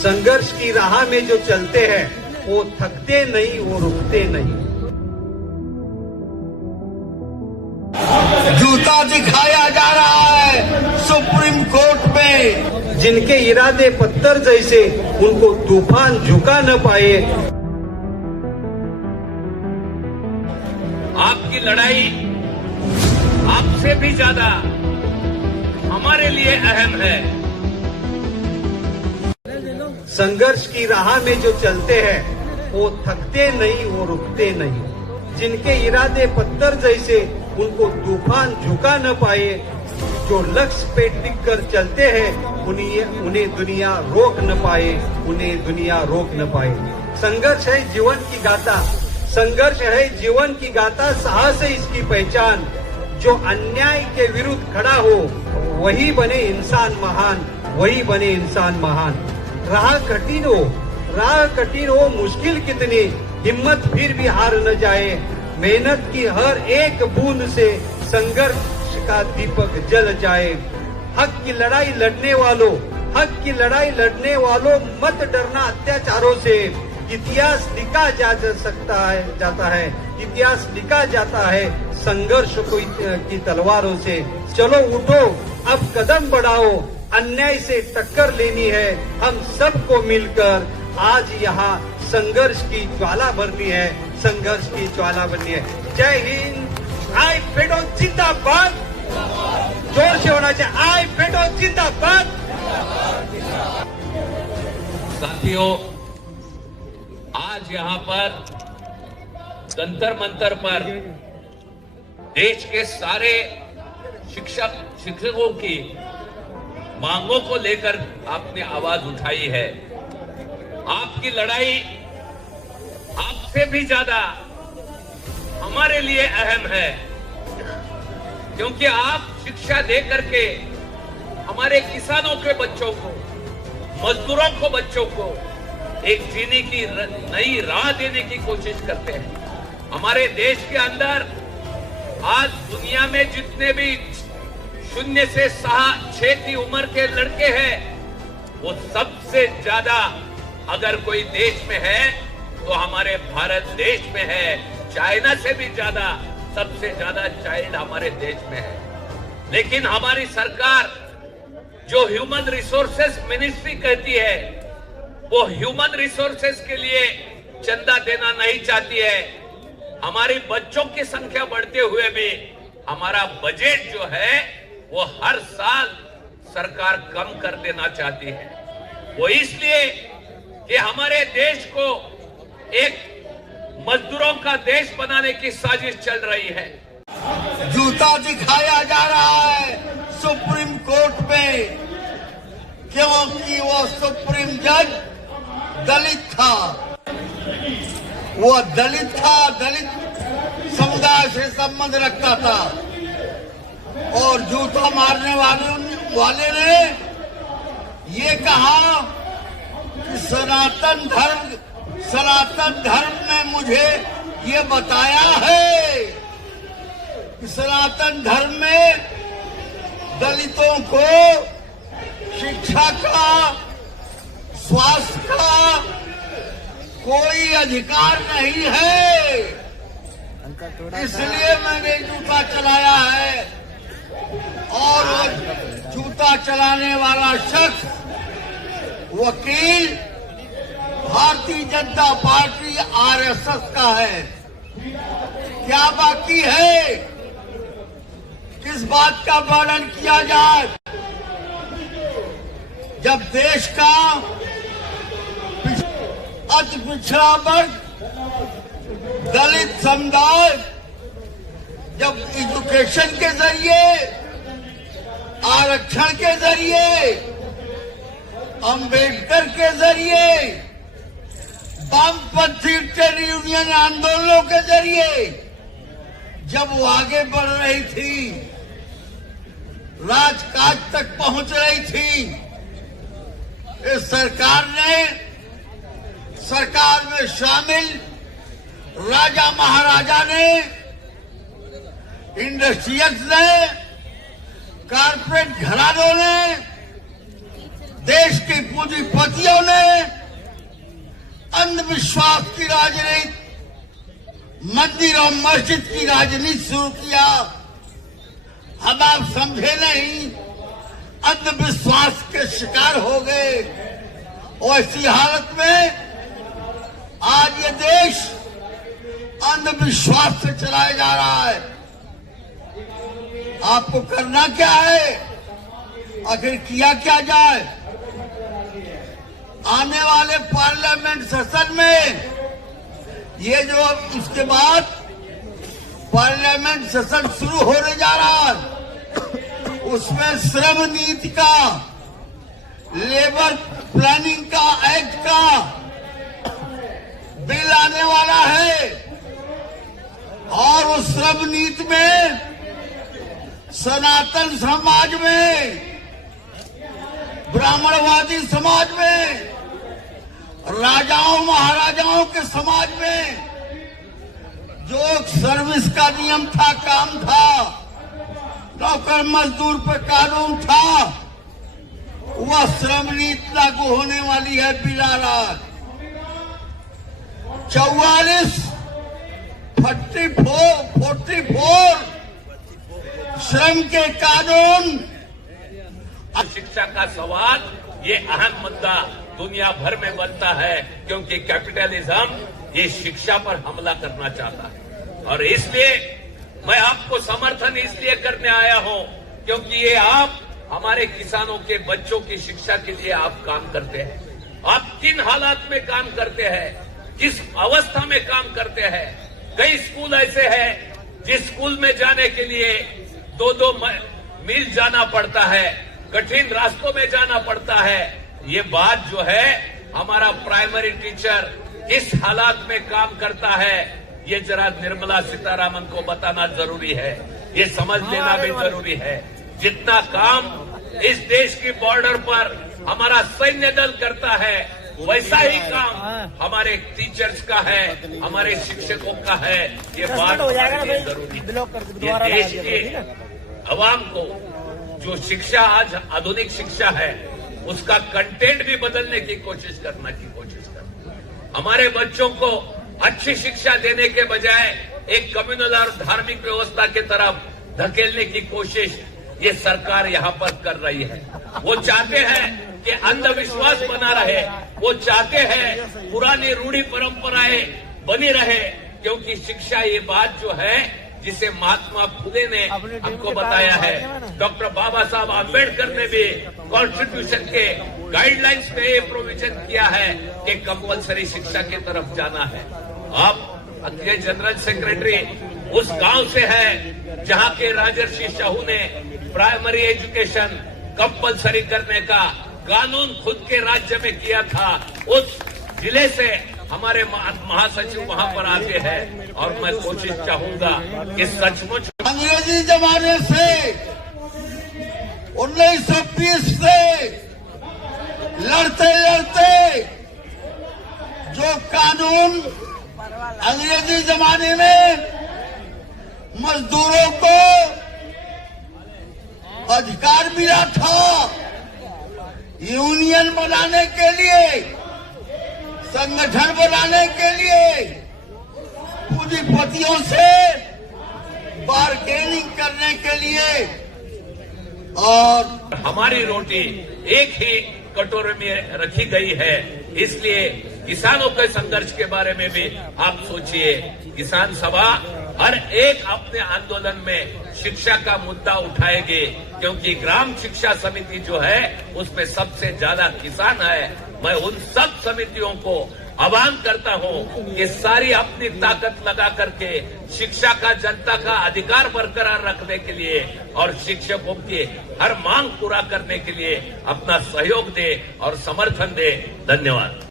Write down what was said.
संघर्ष की राह में जो चलते हैं वो थकते नहीं, वो रुकते नहीं। जूता दिखाया जा रहा है सुप्रीम कोर्ट में। जिनके इरादे पत्थर जैसे, उनको तूफान झुका न पाए। आपकी लड़ाई आपसे भी ज्यादा हमारे लिए अहम है। संघर्ष की राह में जो चलते हैं वो थकते नहीं, वो रुकते नहीं। जिनके इरादे पत्थर जैसे, उनको तूफान झुका न पाए। जो लक्ष्य पे टिक कर चलते हैं उन्हें दुनिया रोक न पाए, उन्हें दुनिया रोक न पाए। संघर्ष है जीवन की गाथा, संघर्ष है जीवन की गाथा, साहस है इसकी पहचान। जो अन्याय के विरुद्ध खड़ा हो वही बने इंसान महान, वही बने इंसान महान। राह कठिन हो, मुश्किल कितनी, हिम्मत फिर भी हार न जाए। मेहनत की हर एक बूंद से संघर्ष का दीपक जल जाए। हक की लड़ाई लड़ने वालों मत डरना अत्याचारों से। इतिहास लिखा जाता है, इतिहास लिखा जाता है संघर्ष की तलवारों से। चलो उठो, अब कदम बढ़ाओ, अन्याय से टक्कर लेनी है हम सबको मिलकर। आज यहाँ संघर्ष की ज्वाला भरनी है, संघर्ष की ज्वाला भरनी है। जय हिंद। आई फेडो जिंदाबाद, जोर से होना चाहिए। आई फेडो जिंदाबाद। साथियों, आज यहाँ पर जंतर मंतर पर देश के सारे शिक्षकों की मांगों को लेकर आपने आवाज उठाई है। आपकी लड़ाई आपसे भी ज्यादा हमारे लिए अहम है, क्योंकि आप शिक्षा दे करके हमारे किसानों के बच्चों को, मजदूरों को बच्चों को एक जीने की नई राह देने की कोशिश करते हैं। हमारे देश के अंदर आज दुनिया में जितने भी 0 से 6 की उम्र के लड़के हैं, वो सबसे ज्यादा अगर कोई देश में है तो हमारे भारत देश में है। चाइना से भी ज्यादा, सबसे ज्यादा चाइल्ड हमारे देश में है। लेकिन हमारी सरकार जो ह्यूमन रिसोर्सेस मिनिस्ट्री कहती है, वो ह्यूमन रिसोर्सेस के लिए चंदा देना नहीं चाहती है। हमारी बच्चों की संख्या बढ़ते हुए भी हमारा बजट जो है वो हर साल सरकार कम कर देना चाहती है। वो इसलिए कि हमारे देश को एक मजदूरों का देश बनाने की साजिश चल रही है। जूता दिखाया जा रहा है सुप्रीम कोर्ट में, क्योंकि वो सुप्रीम जज दलित था। वो दलित समुदाय से संबंध रखता था, और जूता मारने वाले ने ये कहा कि सनातन धर्म ने मुझे ये बताया है कि सनातन धर्म में दलितों को शिक्षा का, स्वास्थ्य का कोई अधिकार नहीं है, इसलिए मैंने जूता चलाया है। और वो जूता चलाने वाला शख्स वकील भारतीय जनता पार्टी आरएसएस का है। क्या बाकी है? किस बात का वर्णन किया जाए? जब देश का अति पिछड़ा वर्ग, दलित समुदाय जब एजुकेशन के जरिए, आरक्षण के जरिए, अंबेडकर के जरिए, वामपंथी ट्रेड यूनियन आंदोलनों के जरिए जब वो आगे बढ़ रही थी, राजकाज तक पहुंच रही थी, इस सरकार में शामिल राजा महाराजा ने, इंडस्ट्रियल्स ने, कारपोरेट घरानों ने, देश के पूंजीपतियों ने अंधविश्वास की राजनीति, मंदिर और मस्जिद की राजनीति शुरू किया। हम आप समझे नहीं, अंधविश्वास के शिकार हो गए। और ऐसी हालत में आज ये देश अंधविश्वास से चलाया जा रहा है। आपको करना क्या है, आखिर किया क्या जाए? आने वाले पार्लियामेंट सेशन में ये जो अब इसके बाद पार्लियामेंट सेशन शुरू होने जा रहा है, उसमें श्रम नीति का, लेबर प्लानिंग का एक्ट का बिल आने वाला है। और उस श्रम नीति में सनातन समाज में, ब्राह्मणवादी समाज में, राजाओं महाराजाओं के समाज में जो सर्विस का नियम था, काम था, नौकर मजदूर पर कानून था, वह श्रम नीति लागू होने वाली है बिलारा। 44 श्रम के कानून। शिक्षा का सवाल ये अहम मुद्दा दुनिया भर में बनता है, क्योंकि कैपिटलिज्म ये शिक्षा पर हमला करना चाहता है। और इसलिए मैं आपको समर्थन इसलिए करने आया हूं क्योंकि ये आप हमारे किसानों के बच्चों की शिक्षा के लिए आप काम करते हैं। आप किन हालात में काम करते हैं, किस अवस्था में काम करते हैं। कई स्कूल ऐसे हैं जिस स्कूल में जाने के लिए 2-2 मील जाना पड़ता है, कठिन रास्तों में जाना पड़ता है। ये बात जो है, हमारा प्राइमरी टीचर किस हालात में काम करता है, ये जरा निर्मला सीतारामन को बताना जरूरी है। ये समझ लेना भी जरूरी है। जितना काम इस देश की बॉर्डर पर हमारा सैन्य दल करता है, वैसा ही काम हमारे टीचर्स का है, हमारे शिक्षकों का है। ये बात जरूरी है। ये देश के अवाम को जो शिक्षा आज आधुनिक शिक्षा है, उसका कंटेंट भी बदलने की कोशिश करना। हमारे बच्चों को अच्छी शिक्षा देने के बजाय एक कम्युनल और धार्मिक व्यवस्था की तरफ धकेलने की कोशिश ये सरकार यहाँ पर कर रही है। वो चाहते हैं कि अंधविश्वास बना रहे, वो चाहते हैं पुरानी रूढ़ी परंपराएं बनी रहे, क्योंकि शिक्षा ये बात जो है जिसे महात्मा फुले ने हमको बताया है, डॉक्टर बाबा साहब आम्बेडकर ने भी कॉन्स्टिट्यूशन के गाइडलाइंस में ये प्रोविजन किया है कि कंपलसरी शिक्षा की तरफ जाना है। आप अध्यक्ष जनरल सेक्रेटरी उस गांव से है जहां के राजर्षि शाहू ने प्राइमरी एजुकेशन कंपलसरी करने का कानून खुद के राज्य में किया था। उस जिले से हमारे महासचिव वहां पर आते हैं और मैं कोशिश चाहूंगा कि सचमुच अंग्रेजी जमाने से 1920 से लड़ते लड़ते जो कानून अंग्रेजी जमाने में मजदूरों को अधिकार मिला था यूनियन बनाने के लिए, संगठन बनाने के लिए, पूंजीपतियों से बार्गेनिंग करने के लिए, और हमारी रोटी एक ही कटोरे में रखी गई है। इसलिए किसानों के संघर्ष के बारे में भी आप सोचिए। किसान सभा हर एक अपने आंदोलन में शिक्षा का मुद्दा उठाएंगे, क्योंकि ग्राम शिक्षा समिति जो है उसमें सबसे ज्यादा किसान है। मैं उन सब समितियों को आह्वान करता हूं कि सारी अपनी ताकत लगा करके शिक्षा का, जनता का अधिकार बरकरार रखने के लिए और शिक्षकों की हर मांग पूरा करने के लिए अपना सहयोग दे और समर्थन दे। धन्यवाद।